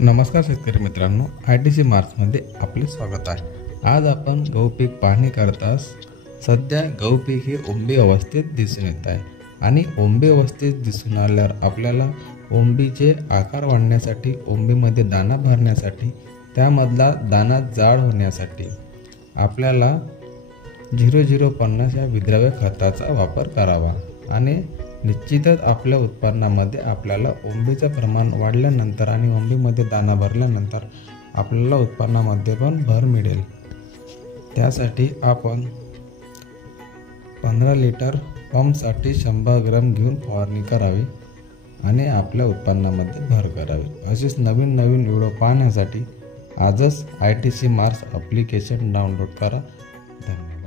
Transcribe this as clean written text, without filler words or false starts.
नमस्कार शेतकरी मित्रांनो, ITC मार्चमध्ये आपले स्वागत आहे। आज आपण गहू पीक पाहणी करतास सध्या गहू पीक हे ओंबी अवस्थेत दिसून येत आहे आणि ओंबी अवस्थेत दिसून आल्यावर आपल्याला ओंबीचे आकार वाढण्यासाठी, ओंबीमध्ये दाना भरण्यासाठी, त्यामधला दाना जाड होण्यासाठी आपल्याला 0050 या विद्राव्य खताचा वापर करावा आणि निश्चितच आपल्या उत्पन्नामध्ये आपल्याला ओंबीचं प्रमाण वाढल्यानंतर आणि ओंबीमध्ये दाना भरल्यानंतर आपल्याला उत्पन्नामध्ये पण भर मिळेल। त्यासाठी आपण 15 लिटर पंपसाठी 100 ग्रॅम घेऊन फवारणी करावी आणि आपल्या उत्पन्नामध्ये भर करावी। असेच नवीन व्हिडिओ पाहण्यासाठी आजच ITC मार्च ॲप्लिकेशन डाउनलोड करा। धन्यवाद।